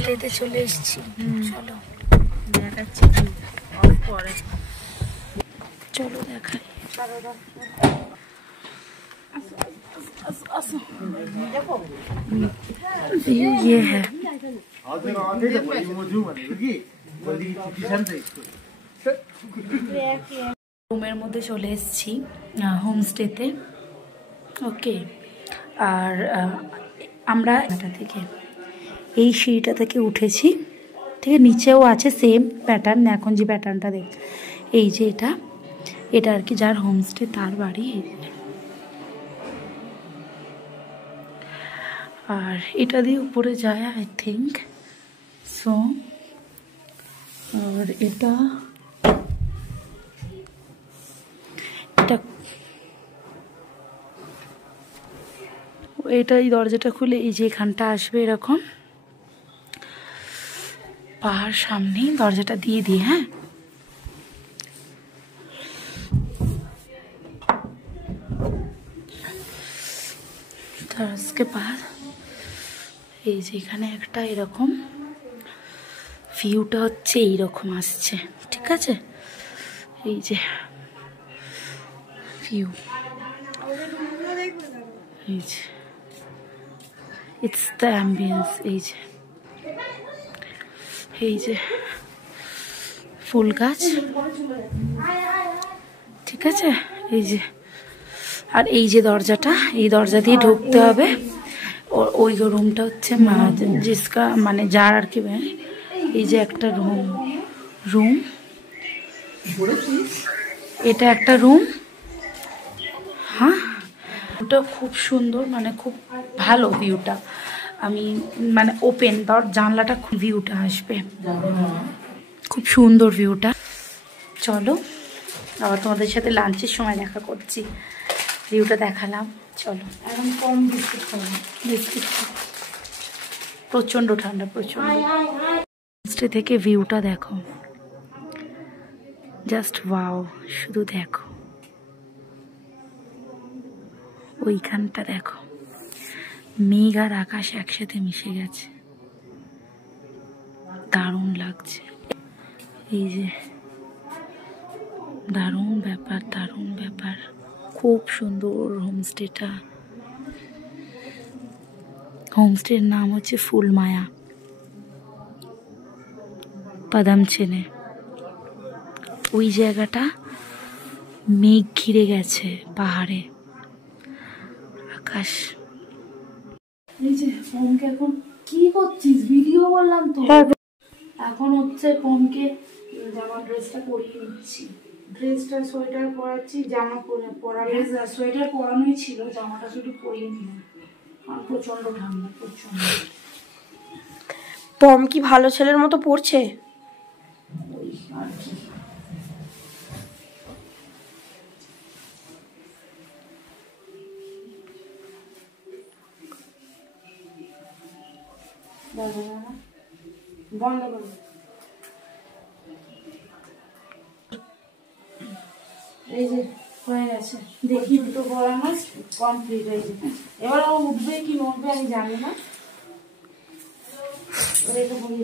হোমস্টেতে চলে এসেছি। চলো দেখাচ্ছি অফ করে, চলো দেখাই। ये है রুমের মধ্যে চলে এসেছি হোমস্টেতে। ওকে, আর আমরা এটা থেকে এই সিঁড়িটা থেকে উঠেছি, ঠিক আছে। নিচেও আছে সেম প্যাটার্ন, এখন যে প্যাটার্নটা দেখ, এই যে এটা আর কি যার হোমস্টে তার বাড়ি। আর এটা দিয়ে উপরে যায় আই থিঙ্ক সো। আর এটা এই দরজাটা খুলে এই যে এখানটা আসবে এরকম পাহাড় সামনে, দরজাটা দিয়ে দিয়ে। হ্যাঁ, তারকে পাহাড় এই যে এখানে একটা এরকম ভিউটা হচ্ছে এইরকম আসছে, ঠিক আছে। এই যে ভিউ, এই যে ইটস দ্য অ্যাম্বিয়েন্স। এই যে ফুল গাছ, ঠিক আছে। এই যে আর এই যে দরজাটা, এই দরজা দিয়ে ঢুকতে হবে। ওই রুমটা হচ্ছে জিসকা মানে যার আর কি। এই যে একটা রুম এটা একটা রুম। হ্যাঁ, ওটা খুব সুন্দর, মানে খুব ভালো ভিউটা। আমি মানে ওপেন জানলাটা ভিউটা আসবে, খুব সুন্দর ভিউটা। চলো আবার তোমাদের সাথে লাঞ্চের সময় দেখা করছি। ভিউটা দেখালাম, চলো। এখন কম বিস্কিট খাবো, বিস্কিট প্রচণ্ড ঠান্ডা, প্রচণ্ড। হোমস্টে থেকে ভিউটা দেখো, জাস্ট ওয়াও, শুধু দেখো ওইখানটা দেখো, মেঘ আর আকাশ একসাথে মিশে গেছে, দারুণ লাগছে। এই যে দারুণ ব্যাপার, দারুণ ব্যাপার, খুব সুন্দর হোমস্টেটা। হোমস্টের নাম হচ্ছে ফুলমায়া পাদামচেনে। ওই জায়গাটা মেঘ ঘিরে গেছে, পাহাড়ে আকাশ। এই যে পমকে এখন কি করছিস? ভিডিও বললাম তো। এখন হচ্ছে পমকে জামা ড্রেসটা পরিয়ে নিচ্ছি, ড্রেসটা সোয়েটার পরাচ্ছি, জামা পরালে সোয়েটার পরানোই ছিল, জামাটা শুধু পরিয়ে নিলাম। আর প্রচন্ড ঠান্ডা, প্রচন্ড। পম কি ভালো ছেলের মতো পড়ছে? ওই আর কি। বন্ধ করো। এই যে হয়ে গেছে, দেখি দুটো পড়ানো কমপ্লিট হয়েছে। এবার ও উঠবে কি উঠবে আমি জানি না, ওদেরকে বলি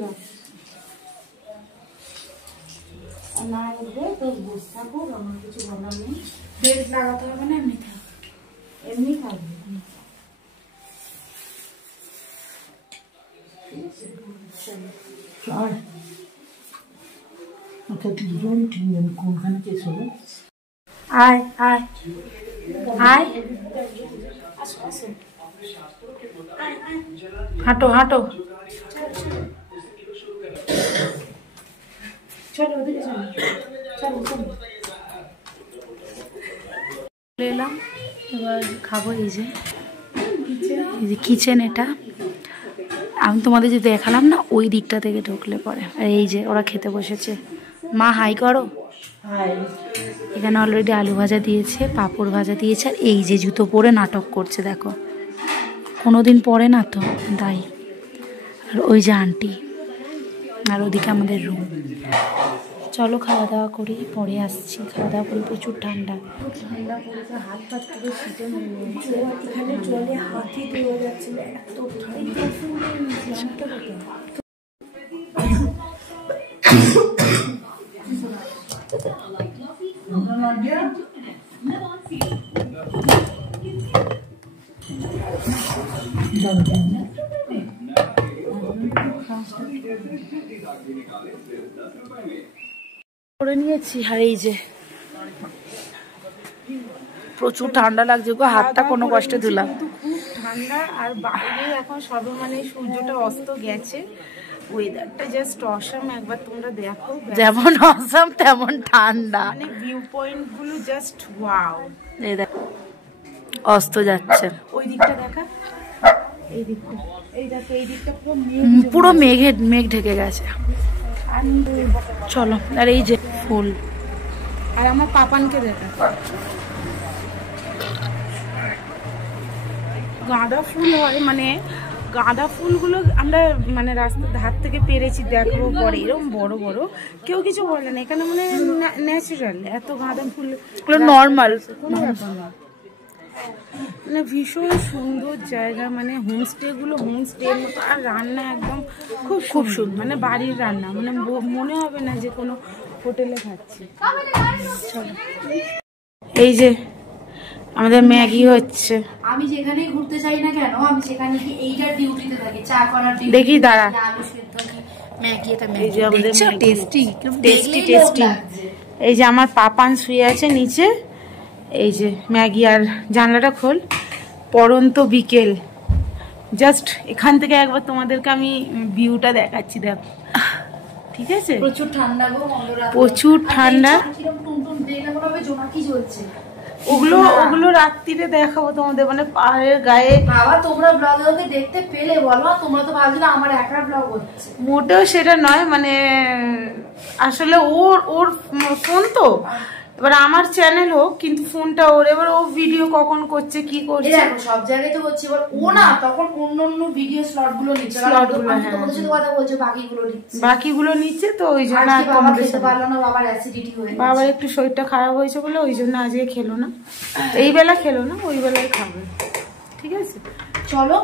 না উঠবে তো বসে থাকুক, আমার কিছু বলার নেই। বেল্ট লাগাতে হবে না, এমনি থাক, এমনি থাকবে। আয় আয় আয়, হাঁটো হাঁটো, চলো ওদিকে চলো, চলো চলো। এলাম, এবার খাবো। এই যে কিচেন, এটা আমি তোমাদের যে দেখালাম না, ওই দিকটা থেকে ঢুকলে পরে। আর এই যে ওরা খেতে বসেছে। মা হাই করো। এখানে অলরেডি আলু ভাজা দিয়েছে, পাঁপড় ভাজা দিয়েছে। আর এই যে জুতো পরে নাটক করছে, দেখো, কোনোদিন পরে না তো, তাই। আর ওই যে আন্টি, আর ওদিকে আমাদের রুম। চলো খাওয়া দাওয়া করি, পরে আসছি। খাওয়া দাওয়া করি, প্রচুর ঠান্ডা পড়েছে, হাত পাত পুরো শীতে মরে গেছে। এখানে জলে হাতই দেওয়া যাচ্ছে না, এত ঠান্ডা। করে নিয়েছি। আর এই যে প্রচুর ঠান্ডা লাগছে গো, হাতটা কোনো কষ্টে ধুলাম। খুব ঠান্ডা, আর বাইরে এখন সবে মানে সূর্যটা অস্ত গেছে, ওয়েদারটা জাস্ট অসাম। একবার তোমরা দেখো, যেমন অসাম তেমন ঠান্ডা, মানে ভিউ পয়েন্ট গুলো জাস্ট ওয়াও। এই দেখো অস্ত যাচ্ছে, ওই দিকটা দেখা, এই দিকটা, এই দেখো এই দিকটা পুরো মেঘ ঢেকে গেছে। চলো, আর এই যে ফুল, আর আমার পাপানকে দেখা, গাঁদা ফুল হয়, মানে গাঁদা ফুলগুলো আমরা মানে রাস্তার ধার থেকে পেরেছি, দেখবো পরে এরকম বড় বড়, কেউ কিছু বলে না এখানে, মানে ন্যাচারাল এত গাঁদা ফুল, নর্মাল কোনো ব্যাপার না। মানে ভীষণ সুন্দর জায়গা, মানে হোমস্টে গুলো হোমস্টের মতো, আর রান্না একদম খুব খুব সুন্দর, মানে বাড়ির রান্না, মানে মনে হবে না যে কোনো হোটেলে খাচ্ছি। চলো, এই যে আমাদের ম্যাগি হচ্ছে। আমি যেখানেই ঘুরতে যাই না কেন, আমি সেখানে কি এইটার ডিউটিতে থাকি, চা করার ডিউটি। দেখি দাঁড়া, আলু সিদ্ধ কি ম্যাগি, এটা এই যে আমাদের টেস্টি টেস্টি। এই যে আমার পাপান শুয়ে আছে নিচে, এই যে ম্যাগি। আর জানলাটা খোল, পড়ন্ত বিকেল, জাস্ট এখান থেকে একবার তোমাদেরকে আমি ভিউটা দেখাচ্ছি, দেখো ঠিক আছে। প্রচুর ঠান্ডা গো, প্রচুর ঠান্ডা। টুনটুন দেখলে মনে হবে জোনাকি জ্বলছে। ওগুলো রাত্রিরে দেখাবো তোমাদের, মানে পাহাড়ের গায়ে। বাবা তোমরা ব্লগে ওকে দেখতে পেলে বলো, তোমরা তো ভাবছিলে আমার একার ব্লগ হচ্ছে। মোটেও সেটা নয়, মানে আসলে ওর ফোন তো, এবার আমার চ্যানেল হোক কিন্তু ফোনটা ওর, এবার ও ভিডিও কখন করছে কি করছে দেখো সব জায়গায় তো হচ্ছে, এবার ও না তখন অন্য ভিডিও স্লট গুলো নিচ্ছে, তোমাদের সাথে কথা বলছে, বাকিগুলো নিচ্ছে, তো ওই জন্য বাবা খেতে পারলো না, বাবার অ্যাসিডিটি হয়ে গেছে, বাবার একটু শরীরটা খারাপ হয়েছে বলে ওই জন্য আজকে খেলো না, এই বেলা খেলো না, ওই বেলায় খাবে, ঠিক আছে। চলো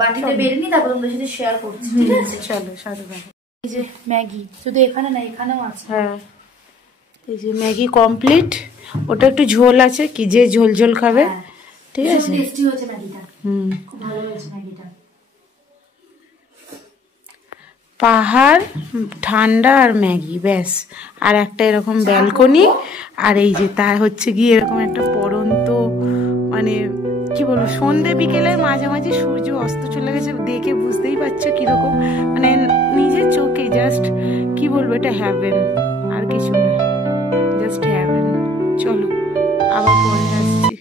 বাটিতে বের নি, তারপর তোমাদের সাথে শেয়ার করছি, ঠিক আছে। চলো সাথে থাকো। এই যে ম্যাগি, শুধু এখানে না এখানেও আছে। হ্যাঁ, এই যে ম্যাগি কমপ্লিট, ওটা একটু ঝোল আছে, কি যে ঝোল ঝোল খাবে, ঠিক আছে। টেস্টি হয়েছে ম্যাগিটা, খুব ভালো হয়েছে ম্যাগিটা। পাহাড়, ঠান্ডা আর ম্যাগি, ব্যাস। আর একটা এরকম ব্যালকনি, আর এই যে তার হচ্ছে গিয়ে এরকম একটা পড়ন্ত, মানে কি বলবো, সন্ধে বিকেলের মাঝামাঝি সূর্য অস্ত চলে গেছে, দেখে বুঝতেই পারছো কিরকম, মানে নিজের চোখে জাস্ট কি বলবো, এটা হ্যাভেন, আর কিছু না, জাস্ট হ্যাভেন। চলো আবার পরে আসছি।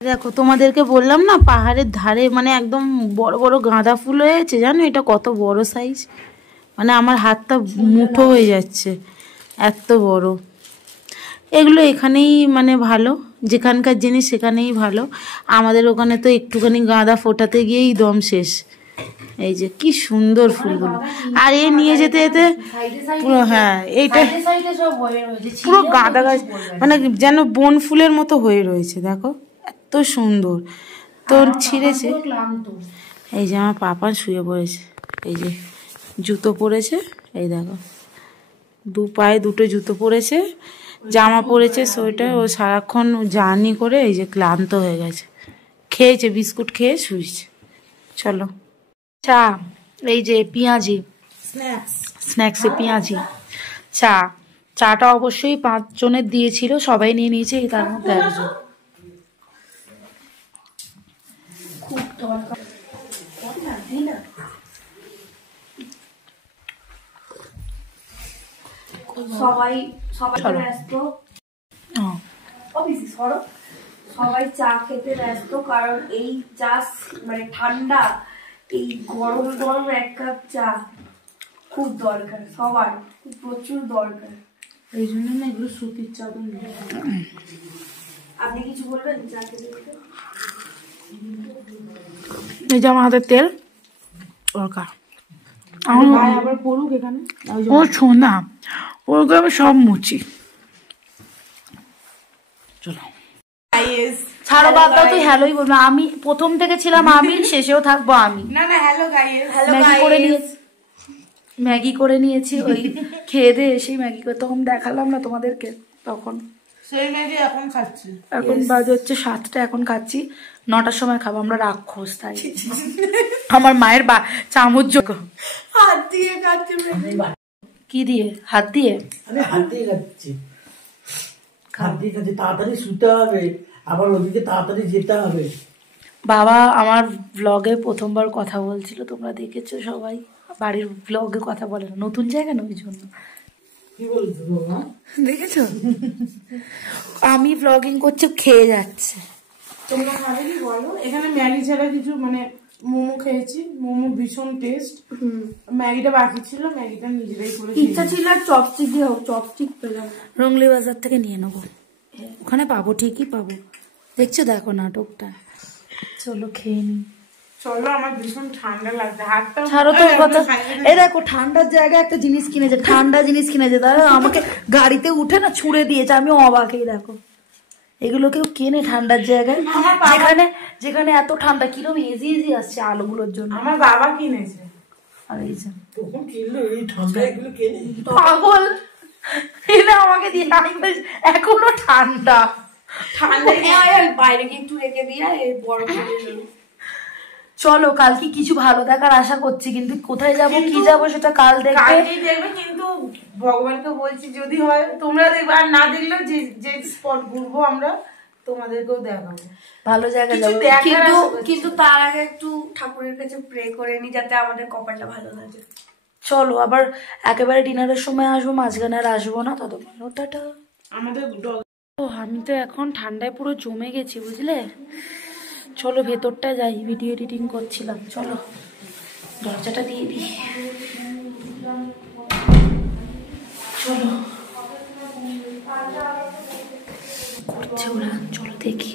দেখো তোমাদেরকে বললাম না পাহাড়ের ধারে মানে একদম বড় বড় গাঁদা ফুল হয়েছে, জানো এটা কত বড় সাইজ, মানে আমার হাতটা মুঠো হয়ে যাচ্ছে, এত বড়। এগুলো এখানেই মানে ভালো, যেখানকার জিনিস সেখানেই ভালো। আমাদের ওখানে তো একটুখানি গাঁদা ফোটাতে গিয়েই দম শেষ। এই যে কি সুন্দর ফুলগুলো, আর এ নিয়ে যেতে যেতে পুরো, হ্যাঁ এইটা পুরো গাঁদা গাছ, মানে যেন বন ফুলের মতো হয়ে রয়েছে, দেখো এত সুন্দর। তো ছিঁড়েছে, এই যে আমার পাপান শুয়ে পড়েছে, এই যে জুতো পরেছে, এই দেখো দু পায়ে দুটো জুতো পরেছে, জামা পরেছে, সোয়েটার। ও সারাক্ষণ জার্নি করে এই যে ক্লান্ত হয়ে গেছে, খেয়েছে বিস্কুট খেয়ে শুয়েছে। চলো চা, এই যে পেঁয়াজি স্ন্যাক্সে পেঁয়াজি চা, চাটা অবশ্যই 5 জনের দিয়েছিল, সবাই নিয়ে নিয়েছে, তার মধ্যে একজন। সবাই ব্যস্ত, সবাই চা খেতে ব্যস্ত, কারণ এই চা মানে ঠান্ডা, এই গরম গরম 1 কাপ চা খুব দরকার, সবার প্রচুর দরকার। এই জন্য না এগুলো সুতির চাদর। আপনি কিছু বলবেন চা খেতে? এই যে আমার হাতের তেল দরকার, আবার পড়ুক এখানে, ও শোনা ওরকম আমি সব মুছি। চলো ছাড়ো, বাদ দাও, তুই হ্যালোই বলবো, আমি প্রথম থেকে ছিলাম আমি, শেষেও থাকবো আমি। না না, হ্যালো গাইস, ম্যাগি করে নিয়েছি, ওই খেয়ে দিয়ে এসেই ম্যাগি করে, তখন দেখালাম না তোমাদেরকে। তখন। সেই ম্যাগি এখন খাচ্ছি। এখন বাজে হচ্ছে 7টা, এখন খাচ্ছি, 9টার সময় খাবো। আমরা রাক্ষস তাই। আমার মায়ের চামচ হাত দিয়ে খাচ্ছি। কি দিয়ে? হাত দিয়ে? আমি হাত দিয়ে খাচ্ছি, হাত দিয়ে খাচ্ছি। তাড়াতাড়ি শুতে হবে, আবার ওদিকে তাড়াতাড়ি যেতে হবে। বাবা আমার ব্লগে প্রথমবার কথা বলছিল, তোমরা দেখেছো সবাই। বাড়ির ব্লগে কথা বলে না, নতুন জায়গা না, ওই জন্য। কি বলছো না? দেখেছো আমি ব্লগিং করছি, খেয়ে যাচ্ছে। তোমরা খাবে কি বলো? এখানে ম্যাগি ছাড়া কিছু মানে মোমো খেয়েছি, মোমো ভীষণ টেস্ট। ম্যাগিটা বাকি ছিল, ম্যাগিটা নিজেরাই করে ইচ্ছা ছিল আর চপস্টিক দিয়ে হোক, চপস্টিক পেলাম। রংলি বাজার থেকে নিয়ে নেবো, ওখানে পাবো, ঠিকই পাবো। দেখছো, দেখো নাটকটা। চলো খেয়ে নি। চলো, আমার ভীষণ ঠান্ডা লাগছে, হাতটা ছাড়ো তোর কথা। এই দেখো ঠান্ডার জায়গায় একটা জিনিস কিনেছে, ঠান্ডা জিনিস কিনেছে, তারা আমাকে গাড়িতে উঠে না ছুঁড়ে দিয়েছে। আমি অবাকই, দেখো এগুলো কেউ কেনে ঠান্ডার জায়গায়, যেখানে এত ঠান্ডা। কিরম ইজি ইজি আসছে আলোগুলোর জন্য। আমার বাবা কিনেছে। আর এই যে তখন কিনলো এই ঠান্ডা এগুলো কেনে। পাগল এলে আমাকে দিয়ে, এখনো ঠান্ডা বাইরে গিয়ে একটু রেখে দিয়ে বরফ। চলো কালকে কিছু ভালো দেখার আশা করছি, কিন্তু কোথায় যাব কি যাব সেটা কাল দেখবে। কিন্তু ভগবানকে বলছি যদি হয় তোমরা দেখবে, আর না দেখলেও যে স্পট ঘুরবো আমরা তোমাদেরকেও দেখাবো। ভালো জায়গা যাবো, কিন্তু তার আগে একটু ঠাকুরের কাছে প্রে করে নি যাতে আমাদের কপালটা ভালো থাকে। চলো আবার একেবারে ডিনারের সময় আসবো, মাঝখানে আর আসবো না। ততক্ষণ টাটা। আমাদের আমি তো এখন ঠান্ডায় পুরো জমে গেছি, বুঝলে। চলো ভেতরটা যাই, ভিডিও এডিটিং করছিলাম। চলো দরজাটা দিয়ে দিই। চলো করছে ওরা, চলো দেখি।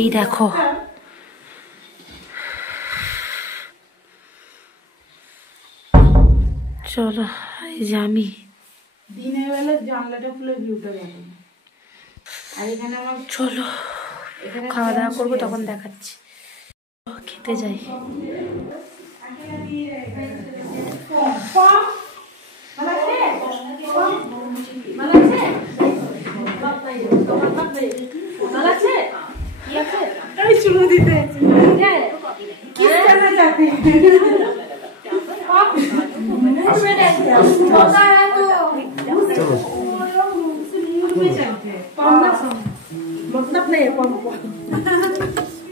এই দেখো চলো, এই যে আমি দিনের বেলা জানলাটা খুলে ভিউটা দেখো। আর এখানে আমার চলো খাওয়া দাওয়া করবো, তখন দেখাচ্ছি। খেতে যাই। চুলো দিতে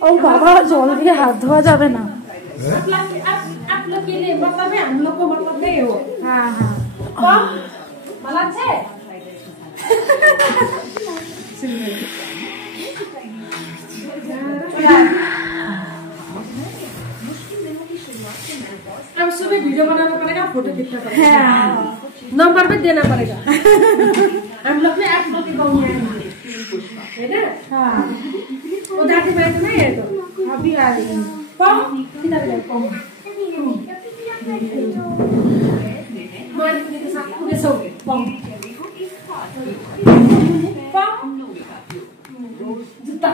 ও বাবা, জল দিয়ে হাত ধোয়া যাবে না। अब सुबह वीडियो बनाना पड़ेगा, फोटो खींचना पड़ेगा। नंबर पे देना पड़ेगा। हम लोग ने आप लोग के गाँव में आएंगे, है ना? हाँ, वो जाके बैठना है तो अभी आ रही है। कौन किधर गए? कौन मालिक के साथ पूरे सो गए। कौन जूता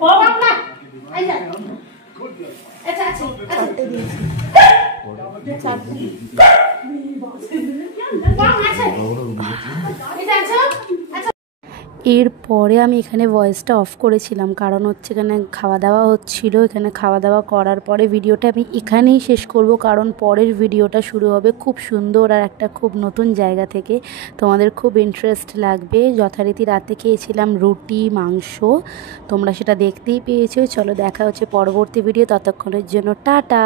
ओ अपना आई जा। अच्छा अच्छा अच्छा এরপরে আমি এখানে ভয়েসটা অফ করেছিলাম, কারণ হচ্ছে এখানে খাওয়া দাওয়া হচ্ছিল। এখানে খাওয়া দাওয়া করার পরে ভিডিওটা আমি এখানেই শেষ করব, কারণ পরের ভিডিওটা শুরু হবে খুব সুন্দর আর একটা খুব নতুন জায়গা থেকে। তোমাদের খুব ইন্টারেস্ট লাগবে। যথারীতি রাতে খেয়েছিলাম রুটি মাংস, তোমরা সেটা দেখতেই পেয়েছো। চলো দেখা হচ্ছে পরবর্তী ভিডিও, ততক্ষণের জন্য টাটা।